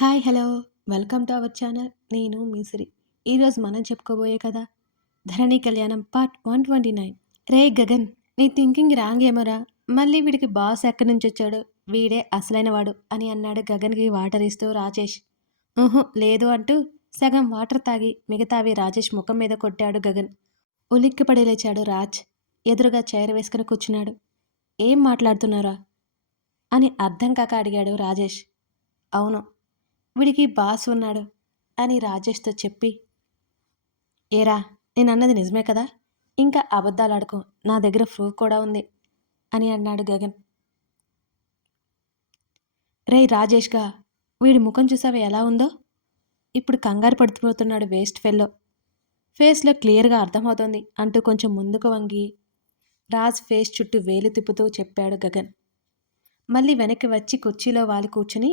Hi hello. Welcome to our channel. నేను మీసిరి. ఈరోజు మనం చెప్పుకోబోయే కదా Dharani Kalyanam part one twenty nine. రే గగన్ నీ థింకింగ్ రాంగ్ ఏమోరా మళ్ళీ వీడికి బాస్ ఎక్కడి నుంచి వచ్చాడు? వీడే అసలైన వాడు అని అన్నాడు గగన్కి వాటర్ ఇస్తూ రాజేష్. ఊహు లేదు అంటూ సగం వాటర్ తాగి మిగతావి రాజేష్ ముఖం మీద కొట్టాడు గగన్. ఉలిక్కిపడి లేచాడు రాజ్. ఎదురుగా చైర్ వేసుకుని కూర్చున్నాడు. ఏం మాట్లాడుతున్నారా? అని అర్థం కాక అడిగాడు రాజేష్. అవును వీడికి బాస్ ఉన్నాడు అని రాజేష్తో చెప్పి ఏరా నేను అన్నది నిజమే కదా? ఇంకా అబద్ధాలు ఆడుకో నా దగ్గర ప్రూఫ్ కూడా ఉంది అని అన్నాడు గగన్. రే రాజేష్గా వీడి ముఖం చూసావా ఎలా ఉందో? ఇప్పుడు కంగారు పడిపోతున్నాడు వేస్ట్ ఫెల్లో. ఫేస్లో క్లియర్గా అర్థమవుతోంది అంటూ కొంచెం ముందుకు వంగి రాజ్ ఫేస్ చుట్టూ వేలు తిప్పుతూ చెప్పాడు గగన్. మళ్ళీ వెనక్కి వచ్చి కుర్చీలో వాలి కూర్చుని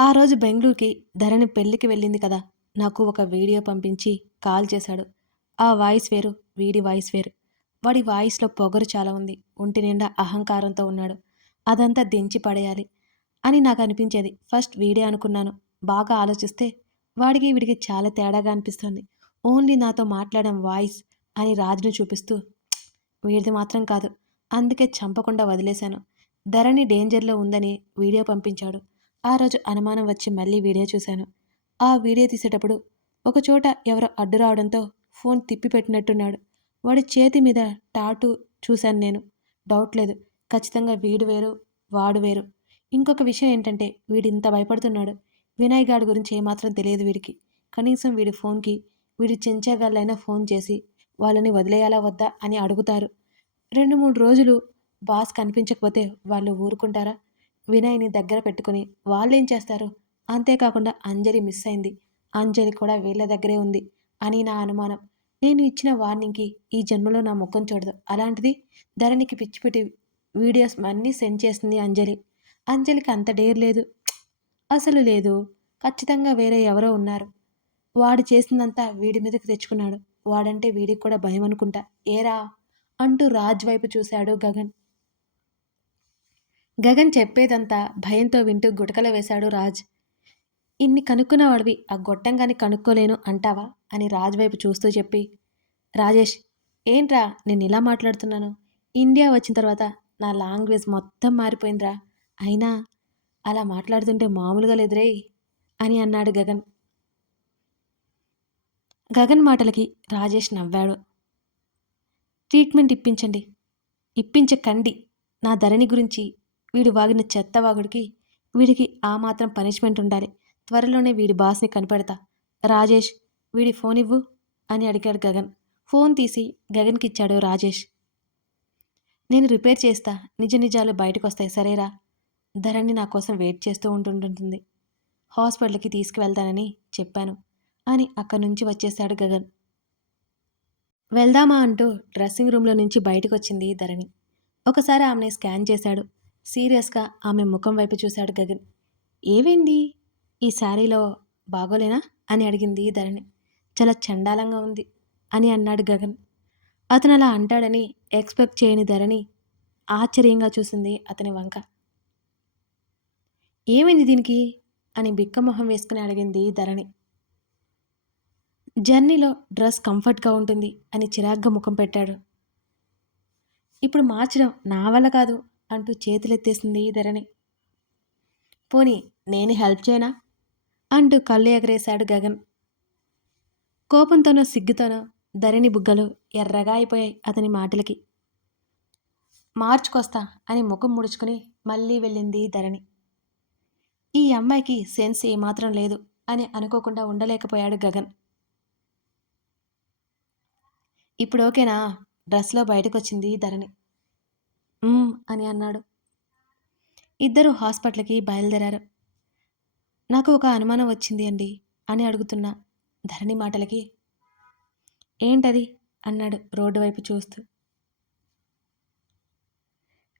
ఆ రోజు బెంగళూరుకి ధరణి పెళ్ళికి వెళ్ళింది కదా. నాకు ఒక వీడియో పంపించి కాల్ చేశాడు. ఆ వాయిస్ వేరు వీడి వాయిస్ వేరు. వాడి వాయిస్లో పొగరు చాలా ఉంది ఒంటి నిండా అహంకారంతో ఉన్నాడు. అదంతా దించి పడేయాలి అని నాకు అనిపించేది. ఫస్ట్ వీడే అనుకున్నాను. బాగా ఆలోచిస్తే వాడికి వీడికి చాలా తేడాగా అనిపిస్తుంది. ఓన్లీ నాతో మాట్లాడడం వాయిస్ అని రాజును చూపిస్తూ వీడిది మాత్రం కాదు అందుకే చంపకుండా వదిలేశాను. ధరణి డేంజర్లో ఉందని వీడియో పంపించాడు. ఆ రోజు అనుమానం వచ్చి మళ్ళీ వీడియో చూశాను. ఆ వీడియో తీసేటప్పుడు ఒకచోట ఎవరో అడ్డు రావడంతో ఫోన్ తిప్పిపెట్టినట్టున్నాడు వాడి చేతి మీద టాటు చూశాను నేను. డౌట్ లేదు. ఖచ్చితంగా వీడు వేరు వాడు వేరు. ఇంకొక విషయం ఏంటంటే వీడు ఇంత భయపడుతున్నాడు. వినయ్ గాడి గురించి ఏమాత్రం తెలియదు వీడికి. కనీసం వీడి ఫోన్కి వీడి చెంచగాళ్ళైనా ఫోన్ చేసి వాళ్ళని వదిలేయాలా వద్దా అని అడుగుతారు. రెండు మూడు రోజులు బాస్ కనిపించకపోతే వాళ్ళు ఊరుకుంటారా? వినయ్ని దగ్గర పెట్టుకుని వాళ్ళేం చేస్తారు? అంతేకాకుండా అంజలి మిస్ అయింది. అంజలి కూడా వీళ్ళ దగ్గరే ఉంది అని నా అనుమానం. నేను ఇచ్చిన వార్నింగ్కి ఈ జన్మలో నా ముఖం చూడదు. అలాంటిది ధరణికి పిచ్చి పిట్టి వీడియోస్ అన్నీ సెండ్ చేసింది అంజలి. అంజలికి అంత డేర్ లేదు. అసలు లేదు. ఖచ్చితంగా వేరే ఎవరో ఉన్నారు. వాడు చేసిందంతా వీడి మీదకి తెచ్చుకున్నాడు. వాడంటే వీడికి కూడా భయం అనుకుంటా. ఏరా? అంటూ రాజ్ వైపు చూశాడు గగన్. గగన్ చెప్పేదంతా భయంతో వింటూ గుటకలు వేశాడు రాజ్. ఇన్ని కనుక్కున్నవాడివి ఆ గొట్టంగాని కనుక్కోలేను అంటావా? అని రాజ్ వైపు చూస్తూ చెప్పి రాజేష్ ఏంట్రా నేను ఇలా మాట్లాడుతున్నాను? ఇండియా వచ్చిన తర్వాత నా లాంగ్వేజ్ మొత్తం మారిపోయిందిరా. అయినా అలా మాట్లాడుతుంటే మామూలుగా లేదురే అని అన్నాడు గగన్. గగన్ మాటలకి రాజేష్ నవ్వాడు. ట్రీట్మెంట్ ఇప్పించండి. ఇప్పించకండి. నా ధరణి గురించి వీడు వాగిన చెత్తవాగుడికి వీడికి ఆ మాత్రం పనిష్మెంట్ ఉండాలి. త్వరలోనే వీడి బాస్ని కనిపెడతా. రాజేష్ వీడి ఫోన్ ఇవ్వు అని అడిగాడు గగన్. ఫోన్ తీసి గగన్కి ఇచ్చాడు రాజేష్. నేను రిపేర్ చేస్తా. నిజ నిజాలు బయటకు వస్తాయి సరేరా. ధరణి నా కోసం వెయిట్ చేస్తూ ఉంటుంటుంది. హాస్పిటల్కి తీసుకువెళ్తానని చెప్పాను అని అక్కడి నుంచి వచ్చేశాడు గగన్. వెళ్దామా అంటూ డ్రెస్సింగ్ రూమ్లో నుంచి బయటకు వచ్చింది ధరణి. ఒకసారి ఆమెని స్కాన్ చేశాడు. సీరియస్గా ఆమె ముఖం వైపు చూశాడు గగన్. ఏమైంది? ఈ శారీలో బాగోలేనా? అని అడిగింది ధరణి. చాలా చండాలంగా ఉంది అని అన్నాడు గగన్. అతను అలా అంటాడని ఎక్స్పెక్ట్ చేయని ధరణి ఆశ్చర్యంగా చూసింది అతని వంక. ఏమైంది దీనికి? అని బిక్కమొహం వేసుకుని అడిగింది ధరణి. జర్నీలో డ్రెస్ కంఫర్ట్గా ఉంటుంది అని చిరాగ్గా ముఖం పెట్టాడు. ఇప్పుడు మార్చడం నా వల్ల కాదు అంటూ చేతులెత్తేసింది ధరణి. పోనీ నేను హెల్ప్ చేయనా? అంటూ కళ్ళు ఎగరేశాడు గగన్. కోపంతోనో సిగ్గుతోనో ధరణి బుగ్గలు ఎర్రగా అయిపోయాయి అతని మాటలకి. మార్చుకొస్తా అని ముఖం ముడుచుకుని మళ్ళీ వెళ్ళింది ధరణి. ఈ అమ్మాయికి సెన్స్ ఏమాత్రం లేదు అని అనుకోకుండా ఉండలేకపోయాడు గగన్. ఇప్పుడు ఓకేనా? డ్రెస్లో బయటకొచ్చింది ధరణి. అని అన్నాడు. ఇద్దరు హాస్పిటల్కి బయలుదేరారు. నాకు ఒక అనుమానం వచ్చింది అండి అని అడుగుతున్న ధరణి మాటలకి. ఏంటది? అన్నాడు రోడ్డు వైపు చూస్తూ.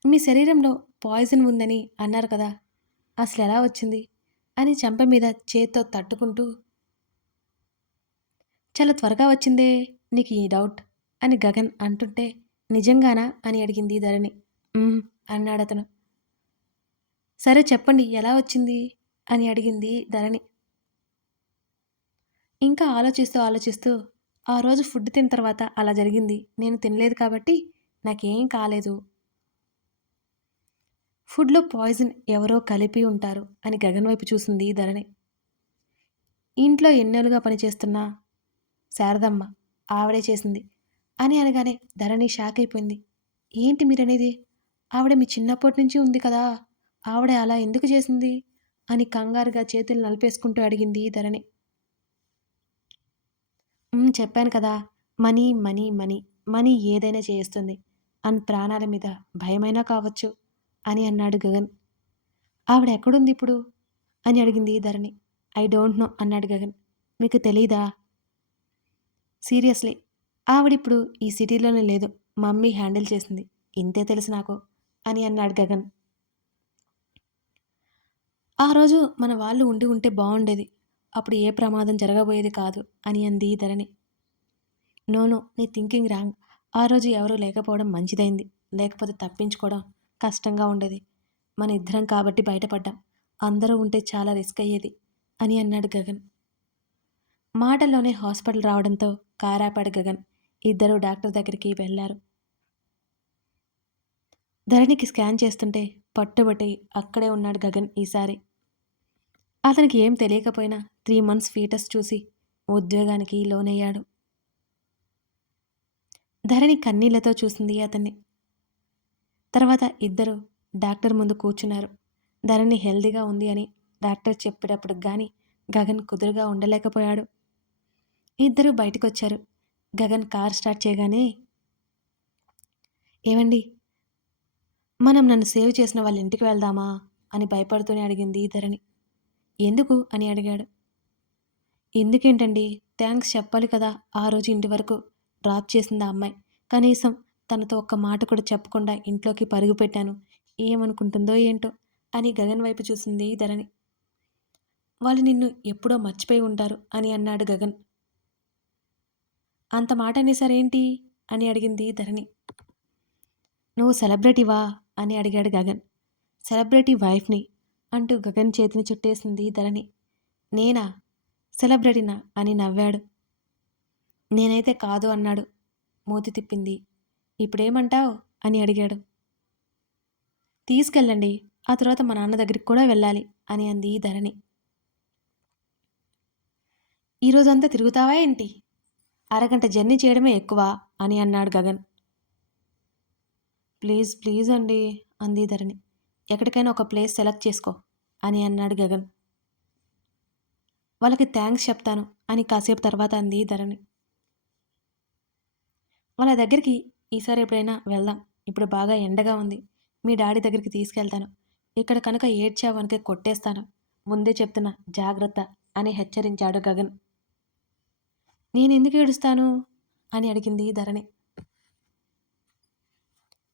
మీ శరీరంలో పాయిజన్ ఉందని అన్నారు కదా అసలు ఎలా వచ్చింది? అని చెంప మీద చేత్తో తట్టుకుంటూ. చాలా త్వరగా వచ్చిందే నీకు ఈ డౌట్ అని గగన్ అంటుంటే నిజంగానా అని అడిగింది ధరణి. అన్నాడతను సరే చెప్పండి ఎలా వచ్చింది? అని అడిగింది ధరణి. ఇంకా ఆలోచిస్తూ ఆలోచిస్తూ ఆ రోజు ఫుడ్ తిన్న తర్వాత అలా జరిగింది. నేను తినలేదు కాబట్టి నాకేం కాలేదు. ఫుడ్లో పాయిజన్ ఎవరో కలిపి ఉంటారు అని గగన్ వైపు చూసింది ధరణి. ఇంట్లో ఎన్నెలుగా పనిచేస్తున్న? శారదమ్మ ఆవిడే చేసింది. అని అనగానే ధరణి షాక్ అయిపోయింది. ఏంటి మీరనేది? ఆవిడ మీ చిన్నప్పటి నుంచి ఉంది కదా ఆవిడ అలా ఎందుకు చేసింది? అని కంగారుగా చేతులు నలిపేసుకుంటూ అడిగింది ధరణి. చెప్పాను కదా మనీ మనీ మనీ మనీ ఏదైనా చేస్తుంది అని ప్రాణాల మీద భయమైనా కావచ్చు అని అన్నాడు గగన్. ఆవిడ ఎక్కడుంది ఇప్పుడు? అని అడిగింది ధరణి. ఐ డోంట్ నో అన్నాడు గగన్. మీకు తెలీదా? సీరియస్లీ ఆవిడిప్పుడు ఈ సిటీలోనే లేదు మమ్మీ హ్యాండిల్ చేసింది. ఇంతే తెలుసు నాకు. అని అన్నాడు గగన్. ఆ రోజు మన వాళ్ళు ఉండి ఉంటే బాగుండేది అప్పుడు ఏ ప్రమాదం జరగబోయేది కాదు అని అంది ధరణి. నోనో నీ థింకింగ్ రాంగ్. ఆ రోజు ఎవరూ లేకపోవడం మంచిదైంది. లేకపోతే తప్పించుకోవడం కష్టంగా ఉండేది. మన ఇద్దరం కాబట్టి బయటపడ్డాం. అందరూ ఉంటే చాలా రిస్క్ అయ్యేది అని అన్నాడు గగన్. మాటల్లోనే హాస్పిటల్ రావడంతో కారాపాడు గగన్. ఇద్దరు డాక్టర్ దగ్గరికి వెళ్ళారు. ధరణికి స్కాన్ చేస్తుంటే పట్టుబట్టి అక్కడే ఉన్నాడు గగన్ ఈసారి. అతనికి ఏం తెలియకపోయినా త్రీ మంత్స్ ఫీటస్ చూసి ఉద్యోగానికి లోనయ్యాడు. ధరణి కన్నీళ్ళతో చూసింది అతన్ని. తర్వాత ఇద్దరు డాక్టర్ ముందు కూర్చున్నారు. ధరణి హెల్దీగా ఉంది అని డాక్టర్ చెప్పేటప్పుడు కానీ గగన్ కుదురుగా ఉండలేకపోయాడు. ఇద్దరు బయటకు వచ్చారు గగన్ కార్ స్టార్ట్ చేయగానే ఏమండి మనం నన్ను సేవ్ చేసిన వాళ్ళ ఇంటికి వెళ్దామా? అని భయపడుతూనే అడిగింది ధరణి ఎందుకు? అని అడిగాడు. ఎందుకేంటండి? థ్యాంక్స్ చెప్పాలి కదా ఆ రోజు ఇంటి వరకు. డ్రాప్ చేసింది ఆ అమ్మాయి. కనీసం తనతో ఒక్క మాట కూడా చెప్పకుండా ఇంట్లోకి పరుగు పెట్టాను. ఏమనుకుంటుందో ఏంటో? అని గగన్ వైపు చూసింది ధరణి వాళ్ళు నిన్ను ఎప్పుడో మర్చిపోయి ఉంటారు అని అన్నాడు గగన్. అంత మాట అనేసరేంటి? అని అడిగింది ధరణి నువ్వు సెలబ్రిటీవా? అని అడిగాడు గగన్. సెలబ్రిటీ వైఫ్ని అంటూ గగన్ చేతిని చుట్టేసింది ధరణి. నేనా? సెలబ్రిటీనా? అని నవ్వాడు. నేనైతే కాదు అన్నాడు. మూతి తిప్పింది. ఇప్పుడేమంటావు? అని అడిగాడు. తీసుకెళ్ళండి. ఆ తర్వాత మా నాన్న దగ్గరికి కూడా వెళ్ళాలి అని అంది ధరణి. ఈరోజంతా తిరుగుతావా ఏంటి? అరగంట జర్నీ చేయడమే ఎక్కువ అని అన్నాడు గగన్. ప్లీజ్ ప్లీజ్ అండి అంది ధరణి. ఎక్కడికైనా ఒక ప్లేస్ సెలెక్ట్ చేసుకో అని అన్నాడు గగన్. వాళ్ళకి థ్యాంక్స్ చెప్తాను అని కాసేపు తర్వాత అంది ధరణి. వాళ్ళ దగ్గరికి ఈసారి ఎప్పుడైనా వెళ్దాం. ఇప్పుడు బాగా ఎండగా ఉంది. మీ డాడీ దగ్గరికి తీసుకెళ్తాను. ఇక్కడ కనుక ఏడ్చావనుకే కొట్టేస్తాను. ముందే చెప్తున్నా జాగ్రత్త అని హెచ్చరించాడు గగన్. నేను ఎందుకు ఏడుస్తాను? అని అడిగింది ధరణి.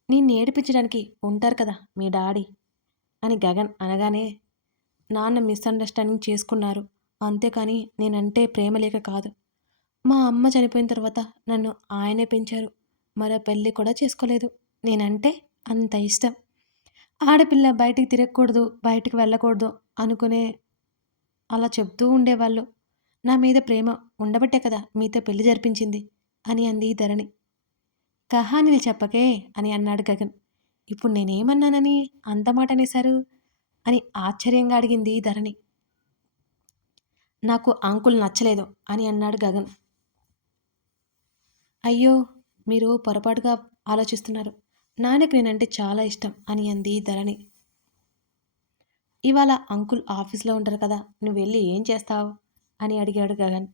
నిన్ను ఏడిపించడానికి ఉంటారు కదా మీ డాడీ? అని గగన్ అనగానే నాన్న మిస్అండర్స్టాండింగ్ చేసుకున్నారు. అంతేకాని నేనంటే ప్రేమ లేక కాదు. మా అమ్మ చనిపోయిన తర్వాత నన్ను ఆయనే పెంచారు. మరో పెళ్ళి కూడా చేసుకోలేదు. నేనంటే అంత ఇష్టం. ఆడపిల్ల బయటికి తిరగకూడదు బయటికి వెళ్ళకూడదు అనుకునే అలా చెప్తూ ఉండేవాళ్ళు. నా మీద ప్రేమ ఉండబట్టే కదా మీతో పెళ్ళి జరిపించింది అని అంది ధరణి. కహానీలు చెప్పకే అని అన్నాడు గగన్. ఇప్పుడు నేనేమన్నానని అంత మాట అనేశారు? అని ఆశ్చర్యంగా అడిగింది ధరణి. నాకు అంకుల్ నచ్చలేదు అని అన్నాడు గగన్. అయ్యో మీరు పొరపాటుగా ఆలోచిస్తున్నారు. నాన్నకి నేనంటే చాలా ఇష్టం అని అంది ధరణి. ఇవాళ అంకుల్ ఆఫీస్లో ఉంటారు కదా నువ్వు వెళ్ళి ఏం చేస్తావు? అని అడిగాడు గగన్.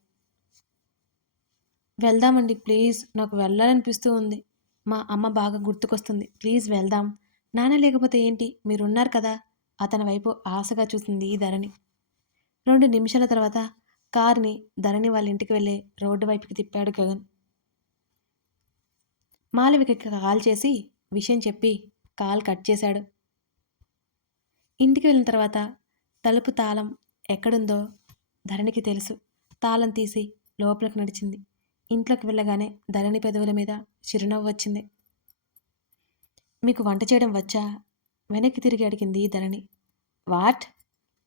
వెళ్దామండి ప్లీజ్. నాకు వెళ్ళాలనిపిస్తూ ఉంది. మా అమ్మ బాగా గుర్తుకొస్తుంది. ప్లీజ్ వెళ్దాం. నాన్న లేకపోతే ఏంటి? మీరున్నారు కదా. అతని వైపు ఆశగా చూసింది ధరణి. రెండు నిమిషాల తర్వాత కార్ని ధరణి వాళ్ళ ఇంటికి వెళ్ళే రోడ్డు వైపుకి తిప్పాడు గగన్. మాలవికకి కాల్ చేసి విషయం చెప్పి కాల్ కట్ చేశాడు. ఇంటికి వెళ్ళిన తర్వాత తలుపు తాళం ఎక్కడుందో ధరణికి తెలుసు. తాళం తీసి లోపలికి నడిచింది. ఇంట్లోకి వెళ్ళగానే ధరణి పెదవుల మీద చిరునవ్వు వచ్చింది. మీకు వంట చేయడం వచ్చా? వెనక్కి తిరిగి అడిగింది ధరణి. వాట్?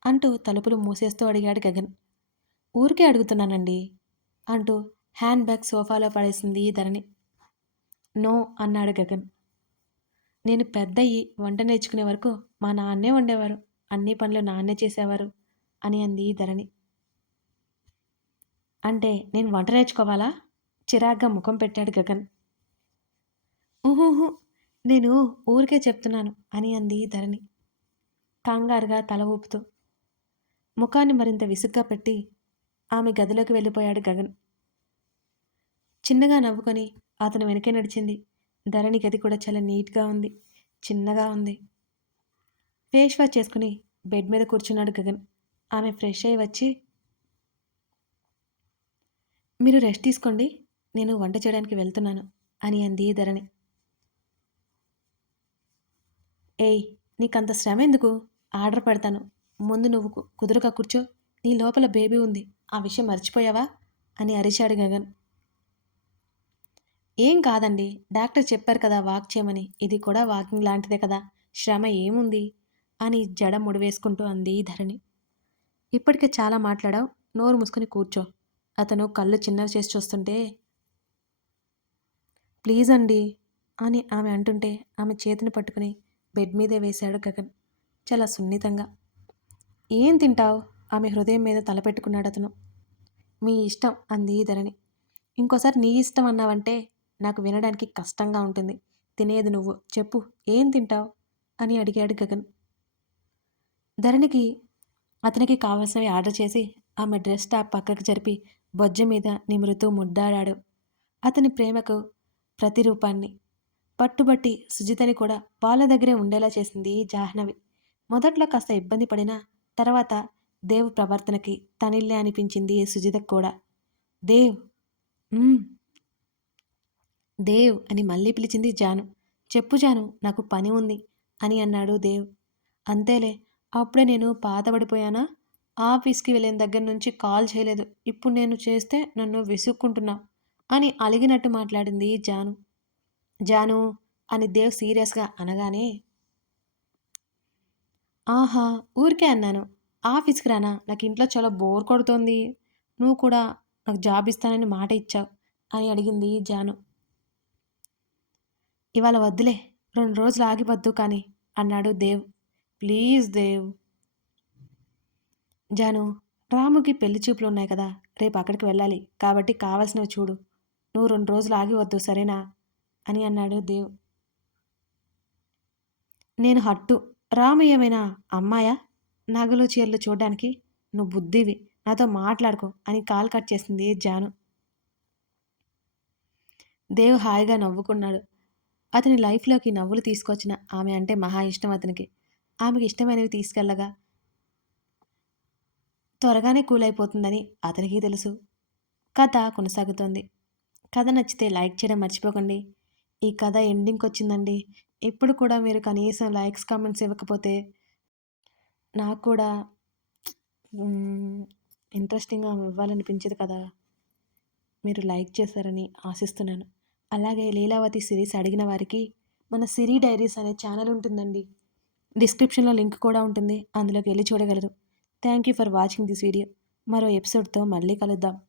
అంటూ తలుపులు మూసేస్తూ అడిగాడు గగన్. ఊరికే అడుగుతున్నానండి అంటూ హ్యాండ్ బ్యాగ్ సోఫాలో పడేసింది ధరణి. నో అన్నాడు గగన్. నేను పెద్దయ్యి వంట నేర్చుకునే వరకు మా నాన్నే వండేవారు. అన్ని పనులు నాన్నే చేసేవారు అని అంది ధరణి. అంటే నేను వంట నేర్చుకోవాలా? చిరాగ్గా ముఖం పెట్టాడు గగన్. ఊహూహు నేను ఊరికే చెప్తున్నాను అని అంది ధరణి కంగారుగా తల ఊపుతూ. ముఖాన్ని మరింత విసుగ్గా పెట్టి ఆమె గదిలోకి వెళ్ళిపోయాడు గగన్. చిన్నగా నవ్వుకొని అతను వెనకే నడిచింది. ధరణి గది కూడా చాలా నీట్గా ఉంది చిన్నగా ఉంది. ఫేస్ వాష్ చేసుకుని బెడ్ మీద కూర్చున్నాడు గగన్. ఆమె ఫ్రెష్ అయి వచ్చి మీరు రెస్ట్ తీసుకోండి నేను వంట చేయడానికి వెళ్తున్నాను అని అంది ధరణి. ఏయ్ నీకంత శ్రమ ఎందుకు? ఆర్డర్ పెడతాను. ముందు నువ్వు కుదురుగా కూర్చో. నీ లోపల బేబీ ఉంది. ఆ విషయం మర్చిపోయావా? అని అరిచాడు గగన్. ఏం కాదండి. డాక్టర్ చెప్పారు కదా వాక్ చేయమని. ఇది కూడా వాకింగ్ లాంటిదే కదా. శ్రమ ఏముంది? అని జడ ముడివేసుకుంటూ అంది ధరణి. ఇప్పటికే చాలా మాట్లాడావు. నోరు మూసుకుని కూర్చో. అతను కళ్ళు చిన్నవి చేసి చూస్తుంటే ప్లీజ్ అండి అని ఆమె అంటుంటే ఆమె చేతిని పట్టుకుని బెడ్ మీదే వేశాడు గగన్. చాలా సున్నితంగా. ఏం తింటావు? ఆమె హృదయం మీద తలపెట్టుకున్నాడు అతను. మీ ఇష్టం అంది ధరణి. ఇంకోసారి నీ ఇష్టం అన్నావంటే నాకు వినడానికి కష్టంగా ఉంటుంది. తినేది నువ్వు. చెప్పు ఏం తింటావు? అని అడిగాడు గగన్. ధరణికి అతనికి కావలసినవి ఆర్డర్ చేసి ఆమె డ్రెస్ టాప్ పక్కకు జరిపి బొజ్జ మీద నిమురుతూ ముద్దాడాడు. అతని ప్రేమకు ప్రతిరూపాన్ని పట్టుబట్టి సుజితని కూడా వాళ్ళ దగ్గరే ఉండేలా చేసింది జాహ్నవి. మొదట్లో కాస్త ఇబ్బంది పడినా తర్వాత దేవ్ ప్రవర్తనకి తనిల్లే అనిపించింది సుజితకు కూడా. దేవ్ దేవ్ అని మళ్ళీ పిలిచింది జాను. చెప్పు జాను నాకు పని ఉంది అని అన్నాడు దేవ్. అంతేలే అప్పుడే నేను పాతబడిపోయానా? ఆఫీస్కి వెళ్ళిన దగ్గర నుంచి కాల్ చేయలేదు. ఇప్పుడు నేను చేస్తే నన్ను విసుక్కుంటున్నా. అని అలిగినట్టు మాట్లాడింది జాను. జాను అని దేవ్ సీరియస్గా అనగానే ఆహా ఊరికే అన్నాను. ఆఫీస్కి రానా? నాకు ఇంట్లో చాలా బోర్ కొడుతోంది. నువ్వు కూడా నాకు జాబ్ ఇస్తానని మాట ఇచ్చావు అని అడిగింది జాను. ఇవాళ వద్దులే. రెండు రోజులు ఆగిపోద్దు కానీ అన్నాడు దేవ్. ప్లీజ్ దేవ్. జాను రాముకి పెళ్ళి చూపులు ఉన్నాయి కదా. రేపు అక్కడికి వెళ్ళాలి. కాబట్టి కావాల్సినవి చూడు. నువ్వు రెండు రోజులు ఆగివద్దు సరేనా? అని అన్నాడు దేవ్. నేను హట్టు. రాము ఏమైనా? అమ్మాయా? నగలు చీరలు చూడడానికి? నువ్వు బుద్ధివి. నాతో మాట్లాడుకో అని కాల్ కట్ చేసింది జాను. దేవ్ హాయిగా నవ్వుకున్నాడు. అతని లైఫ్లోకి నవ్వులు తీసుకొచ్చిన ఆమె అంటే మహా ఇష్టం అతనికి. ఆమెకి ఇష్టమైనవి తీసుకెళ్ళగా. త్వరగానే కూల్ అయిపోతుందని అతనికి తెలుసు. కథ కొనసాగుతోంది. కథ నచ్చితే లైక్ చేయడం మర్చిపోకండి. ఈ కథ ఎండింగ్కి వచ్చిందండి. ఇప్పుడు కూడా మీరు కనీసం లైక్స్ కామెంట్స్ ఇవ్వకపోతే నాకు కూడా ఇంట్రెస్టింగ్గా ఇవ్వాలనిపించదు కదా. మీరు లైక్ చేశారని ఆశిస్తున్నాను. అలాగే లీలావతి సిరీస్ అడిగిన వారికి మన సిరి డైరీస్ అనే ఛానల్ ఉంటుందండి. డిస్క్రిప్షన్లో లింక్ కూడా ఉంటుంది. అందులోకి వెళ్ళి చూడగలరు. Thank you for watching this video. మరో ఎపిసోడ్తో మళ్ళీ కలుద్దాం.